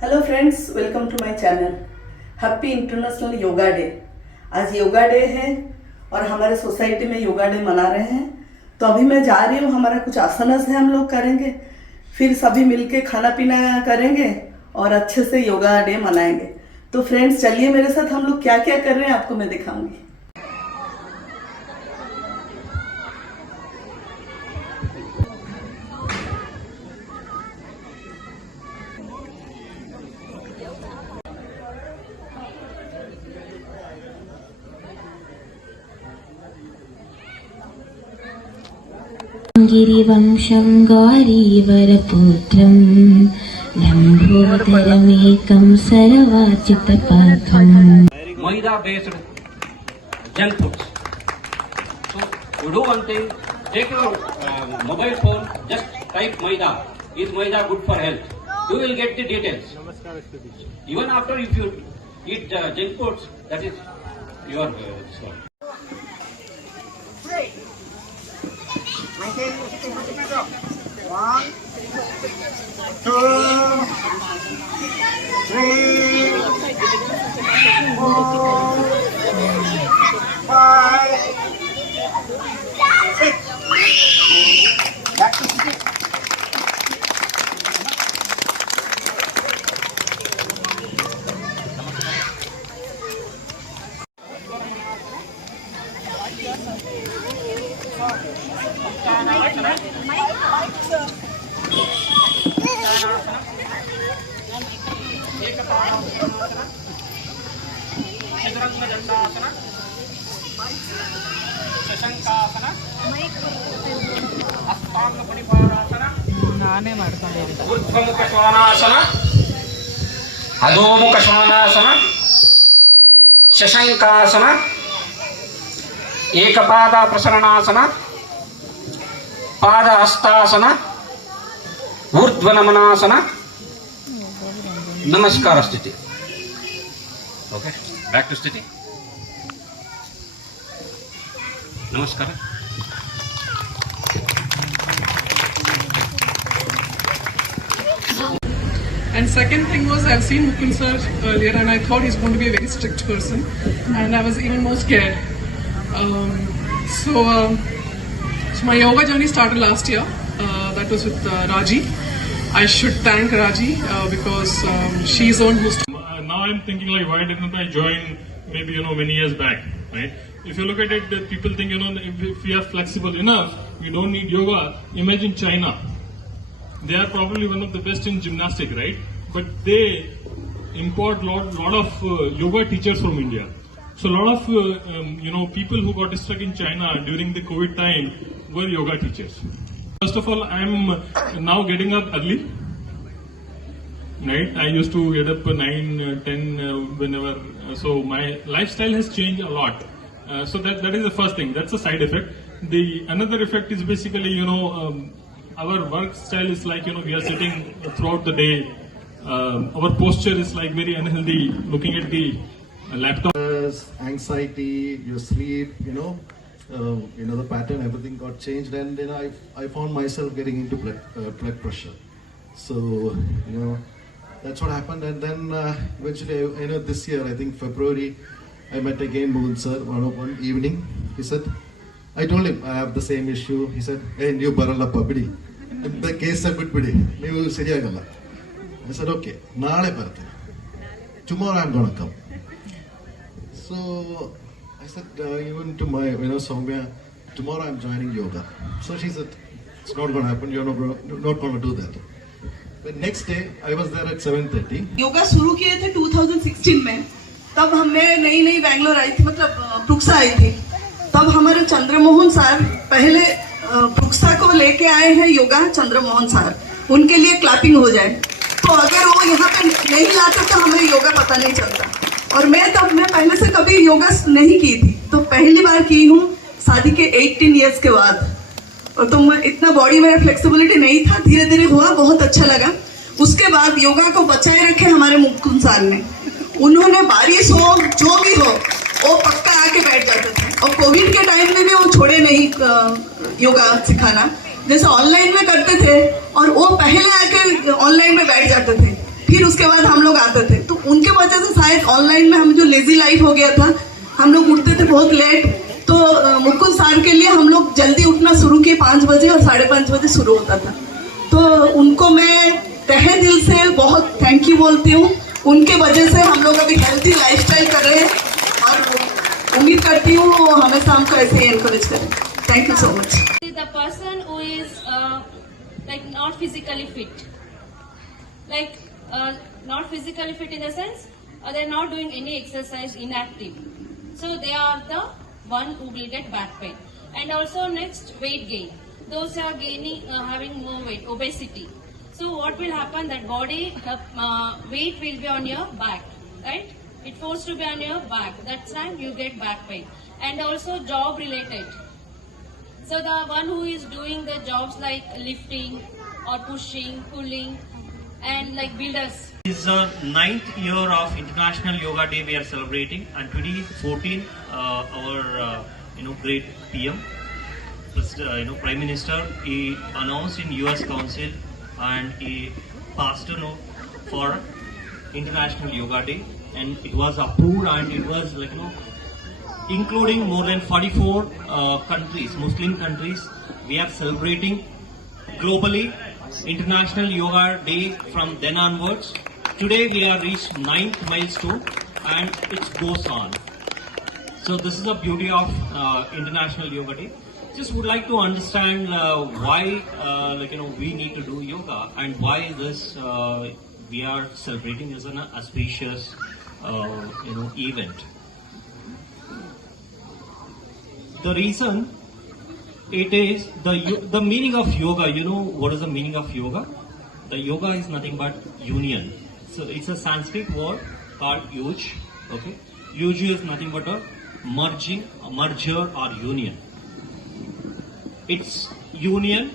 Hello friends, welcome to my channel. Happy international yoga day. आज yoga day है और हमारे सोसाइटी में योगा डे मना रहे हैं। तो अभी मैं जा रही हूँ, हमारा कुछ आसनस है, हम लोग करेंगे, फिर सभी मिलके खाना पीना करेंगे और अच्छे से योगा डे मनाएंगे। तो फ्रेंड्स चलिए मेरे साथ, हम लोग क्या क्या कर रहे हैं आपको मैं दिखाऊंगी। गिरिवंशं गौरीवरपुत्रं लम्बोदरमेकं सरवाचितपात्रम् Maida based junk foods. So you do one thing, take your mobile phone, just type Maida. Is Maida good for health? You will get the details. Even after if you eat junk foods, that is your fault. One, two, three, 4, 5, 6. Back to 6. ನಾನೇ ಮಾಡ್ಕೊಂಡಿದ್ದೀನಿ. ಊರ್ಧ್ವಮುಖ ಶ್ವಾನಾಸನ, ಅಧೋಮುಖ ಶ್ವಾನಾಸನ, ಶಶಂಕಾಸನ, ಏಕಪಾದ ಪ್ರಸರಣಾಸನ, ಪಾದ ಹಸ್ತಾಸನ, ಊರ್ಧ್ವನಮನಾಸನ, ನಮಸ್ಕಾರ ಸ್ಥಿತಿ. Okay, back to ಸ್ಥಿತಿ. ನಮಸ್ಕಾರ. And second thing was, I've seen Mukund sir earlier and I thought he's going to be a very strict person and I was even more scared. So my yoga journey started last year. That was with Raji. I should thank Raji because she's on who's... Now I'm thinking like, why didn't I join maybe, many years back, right? If you look at it, people think, if we are flexible enough, we don't need yoga. Imagine China. They are probably one of the best in gymnastics, right? But they import lot of yoga teachers from India. So a lot of, people who got stuck in China during the COVID time were yoga teachers. First of all, I'm now getting up early. Right? I used to get up 9, 10 whenever. So my lifestyle has changed a lot. So that is the first thing. That's a side effect. The another effect is basically, our work style is like, we are sitting throughout the day. Our posture is like very unhealthy, looking at the laptop. Anxiety, your sleep, the pattern, everything got changed, and then I found myself getting into blood pressure. So, that's what happened, and then eventually, this year, I think February, I met again Mukund sir one evening. He said, I told him I have the same issue. He said, hey, you baralappa bidi. The case a bit bidi. You seriyagalla. I said, okay, naale bartene. Tomorrow I'm gonna come. So I said, even to my, Soumya, tomorrow I'm joining yoga. So she said, it's not gonna happen. You're not gonna do that. The next day, I was there at 7:30. Yoga शुरू किए थे 2016 में। तब मैं नई बैंगलोर आई थी, मतलब प्रुक्सा आई थी। तब हमारे चंद्रमोहन सर पहले प्रुक्सा को लेके आए हैं योगा। चंद्रमोहन सर, उनके लिए क्लैपिंग हो जाए। तो अगर वो यहाँ पे नहीं लाते तो हमें योगा पता नहीं चलता। और मैं पहले से कभी योगा नहीं की थी, तो पहली बार की हूँ शादी के 18 इयर्स के बाद। और तो इतना बॉडी मेरा फ्लेक्सिबिलिटी नहीं था, धीरे धीरे हुआ, बहुत अच्छा लगा। उसके बाद योगा को बचाए रखे हमारे मुकुंद सर ने। उन्होंने बारिश हो जो भी हो वो पक्का आके बैठ जाते थे। और कोविड के टाइम में भी वो छोड़े नहीं योगा सिखाना, जैसे ऑनलाइन में करते थे और वो पहले ऑनलाइन में बैठ जाते थे, फिर उसके बाद हम लोग आते थे। तो उनके वजह से शायद ऑनलाइन में हम जो लेजी लाइफ हो गया था, हम लोग उठते थे बहुत लेट। तो मुकुंद सर के लिए हम लोग जल्दी उठना शुरू किए, 5 बजे और 5:30 बजे शुरू होता था। तो उनको मैं तहे दिल से बहुत थैंक यू बोलती हूँ। उनके वजह से हम लोग अभी हेल्थी लाइफस्टाइल कर रहे हैं और उम्मीद करती हूँ वो हमेशा हमको ऐसे ही एनकरेज करें। Thank you so much. The person who is like not physically fit, like not physically fit in the sense they're not doing any exercise, inactive, so they are the one who will get back pain. And also next, weight gain, those who are gaining having more weight, obesity. So what will happen, that body weight will be on your back, right? It forced to be on your back, that time you get back pain. And also job related, so the one who is doing the jobs like lifting or pushing, pulling, and like builders. This is the 9th year of International Yoga Day we are celebrating, and 2014 our great PM, Prime Minister, he announced in US Council and he passed for International Yoga Day, and it was approved, and it was including more than 44 countries, Muslim countries. We are celebrating globally International Yoga Day from then onwards. Today we are reached 9th milestone, and it goes on. So this is the beauty of International Yoga Day. Just would like to understand why we need to do yoga, and why this we are celebrating as an auspicious event. The reason it is the meaning of yoga. You know what is the meaning of yoga? The yoga is nothing but union. So it's a Sanskrit word called yuj. Okay, yuj is nothing but a merger or union. Its union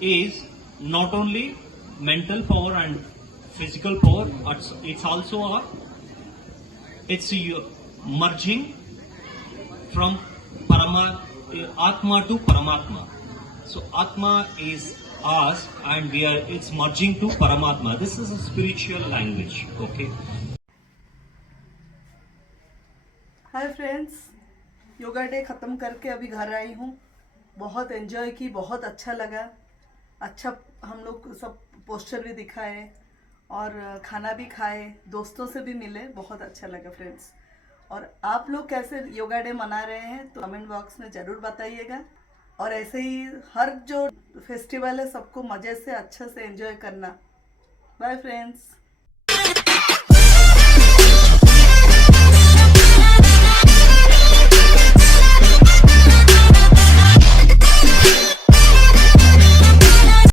is not only mental power and physical power, but it's also it's merging from Atma to Paramatma. So Atma is us, and it's merging to Paramatma. This is a spiritual language. Okay. Hi friends, yoga day ख़त्म करके अभी घर आई हूँ। बहुत enjoy की, बहुत अच्छा लगा। अच्छा, हम लोग सब पोस्टर भी दिखाए और खाना भी खाए, दोस्तों से भी मिले, बहुत अच्छा लगा फ्रेंड्स। और आप लोग कैसे योगा डे मना रहे हैं तो कमेंट बॉक्स में ज़रूर बताइएगा। और ऐसे ही हर जो फेस्टिवल है सबको मज़े से अच्छे से एंजॉय करना। Bye friends.